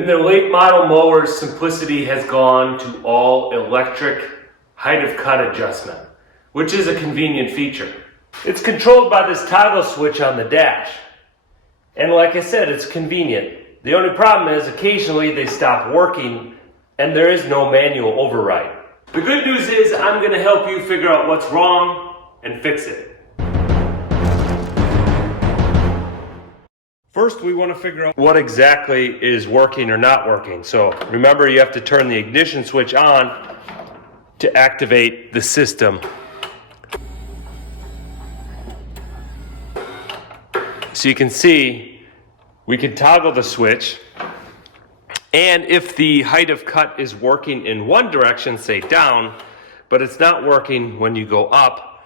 In their late model mowers, Simplicity has gone to all electric height of cut adjustment, which is a convenient feature. It's controlled by this toggle switch on the dash. And like I said, it's convenient. The only problem is occasionally they stop working and there is no manual override. The good news is I'm going to help you figure out what's wrong and fix it. First, we want to figure out what exactly is working or not working. So remember, you have to turn the ignition switch on to activate the system. So you can see, we can toggle the switch, and if the height of cut is working in one direction, say down, but it's not working when you go up,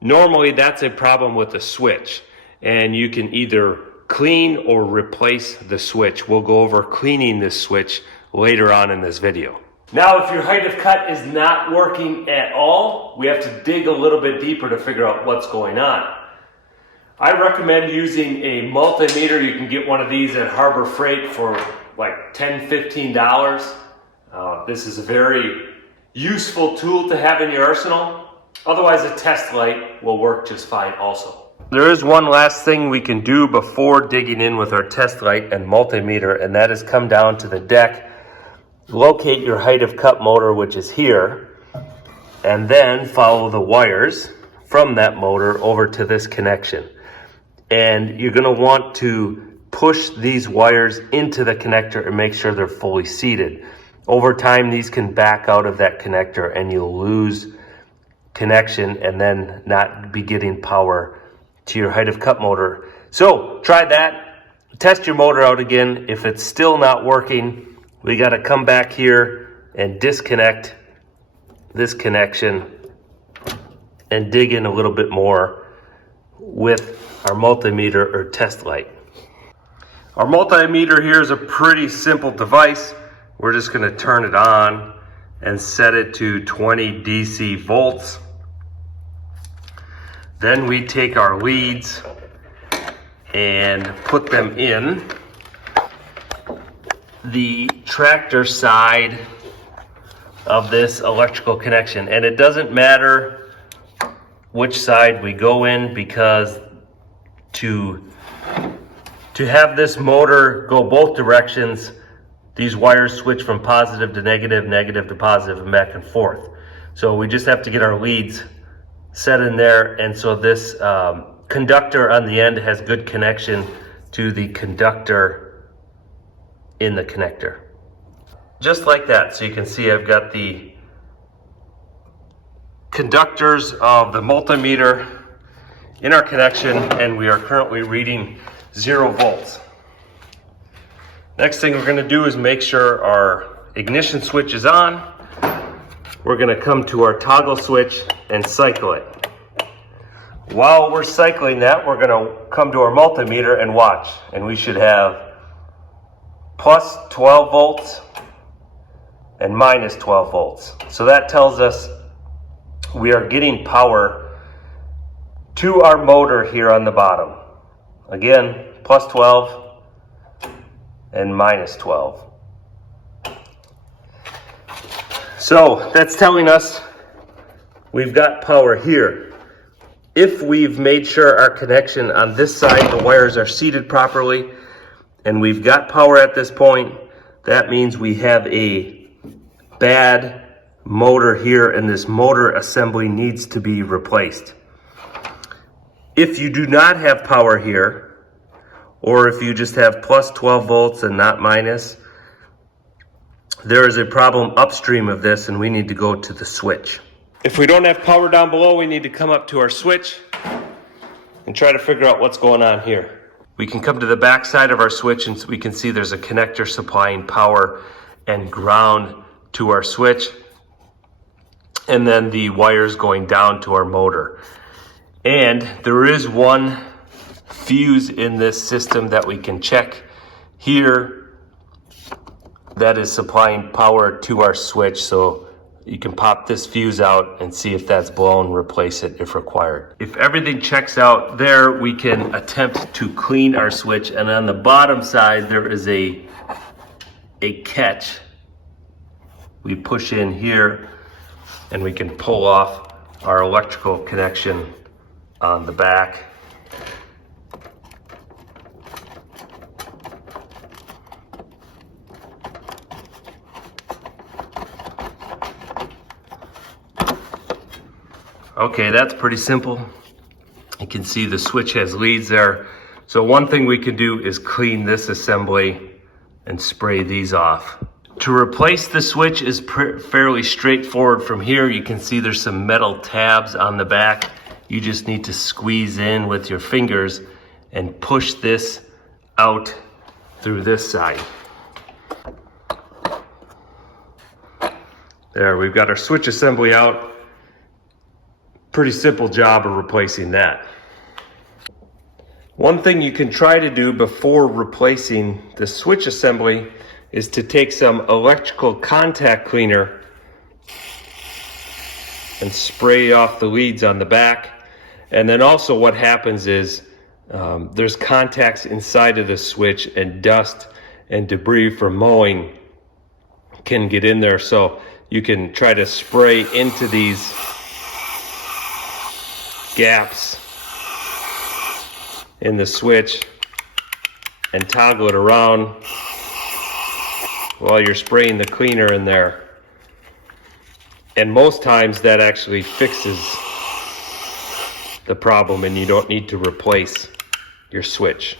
normally that's a problem with the switch, and you can either clean or replace the switch. We'll go over cleaning this switch later on in this video. Now, if your height of cut is not working at all, we have to dig a little bit deeper to figure out what's going on. I recommend using a multimeter. You can get one of these at Harbor Freight for like $10, $15. This is a very useful tool to have in your arsenal. Otherwise, a test light will work just fine also. There is one last thing we can do before digging in with our test light and multimeter, and that is come down to the deck, locate your height of cut motor, which is here, and then follow the wires from that motor over to this connection. And you're going to want to push these wires into the connector and make sure they're fully seated. Over time, these can back out of that connector and you'll lose connection and then not be getting power to your height of cut motor. So try that, test your motor out again. If it's still not working, we got to come back here and disconnect this connection and dig in a little bit more with our multimeter or test light. Our multimeter here is a pretty simple device. We're just going to turn it on and set it to 20 DC volts. Then we take our leads and put them in the tractor side of this electrical connection. And it doesn't matter which side we go in, because to have this motor go both directions, these wires switch from positive to negative, negative to positive, and back and forth. So we just have to get our leads set in there, and so this conductor on the end has good connection to the conductor in the connector. Just like that. So you can see I've got the conductors of the multimeter in our connection, and we are currently reading 0 volts. Next thing we're going to do is make sure our ignition switch is on. We're going to come to our toggle switch and cycle it. While we're cycling that, we're going to come to our multimeter and watch, and we should have plus 12 volts and minus 12 volts. So that tells us we are getting power to our motor here on the bottom. Again, plus 12 and minus 12. So that's telling us we've got power here. If we've made sure our connection on this side, the wires are seated properly, and we've got power at this point, that means we have a bad motor here, and this motor assembly needs to be replaced. If you do not have power here, or if you just have plus 12 volts and not minus, there is a problem upstream of this, and we need to go to the switch. If we don't have power down below, we need to come up to our switch and try to figure out what's going on here. We can come to the back side of our switch, and we can see there's a connector supplying power and ground to our switch, and then the wires going down to our motor. And there is one fuse in this system that we can check here that is supplying power to our switch. So you can pop this fuse out and see if that's blown, replace it if required. If everything checks out there, we can attempt to clean our switch. And on the bottom side, there is a a catch we push in here, and we can pull off our electrical connection on the back. Okay, that's pretty simple. You can see the switch has leads there. So one thing we can do is clean this assembly and spray these off. To replace the switch is fairly straightforward. From here, you can see there's some metal tabs on the back. You just need to squeeze in with your fingers and push this out through this side. There, we've got our switch assembly out. Pretty simple job of replacing that. One thing you can try to do before replacing the switch assembly is to take some electrical contact cleaner and spray off the leads on the back. And then also what happens is there's contacts inside of the switch, and dust and debris from mowing can get in there. So you can try to spray into these gaps in the switch and toggle it around while you're spraying the cleaner in there. And most times that actually fixes the problem and you don't need to replace your switch.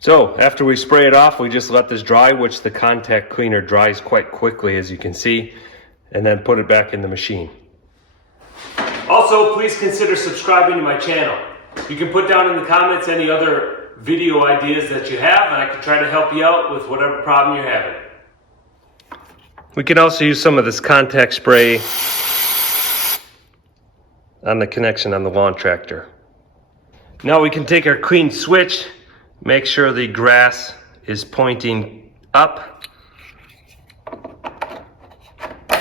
So after we spray it off, we just let this dry, which the contact cleaner dries quite quickly, as you can see, and then put it back in the machine. Also, please consider subscribing to my channel. You can put down in the comments any other video ideas that you have, and I can try to help you out with whatever problem you're having. We can also use some of this contact spray on the connection on the lawn tractor. Now we can take our clean switch, make sure the grass is pointing up.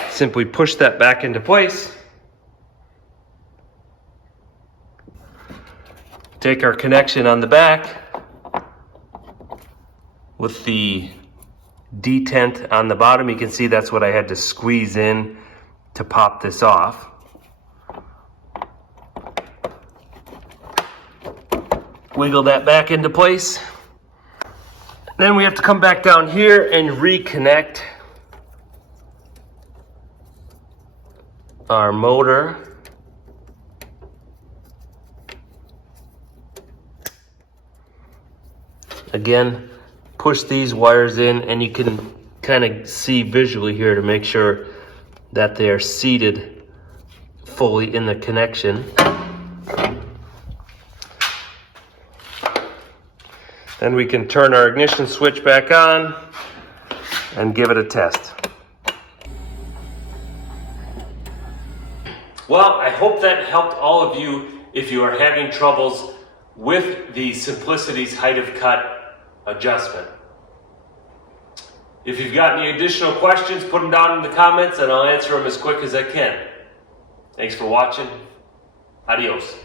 Simply push that back into place. Take our connection on the back with the detent on the bottom. You can see that's what I had to squeeze in to pop this off. Wiggle that back into place. Then we have to come back down here and reconnect our motor. Again, push these wires in, and you can kind of see visually here to make sure that they are seated fully in the connection. Then we can turn our ignition switch back on and give it a test. Well, I hope that helped all of you if you are having troubles with the Simplicity's height of cut adjustment. If you've got any additional questions, put them down in the comments and I'll answer them as quick as I can. Thanks for watching. Adios.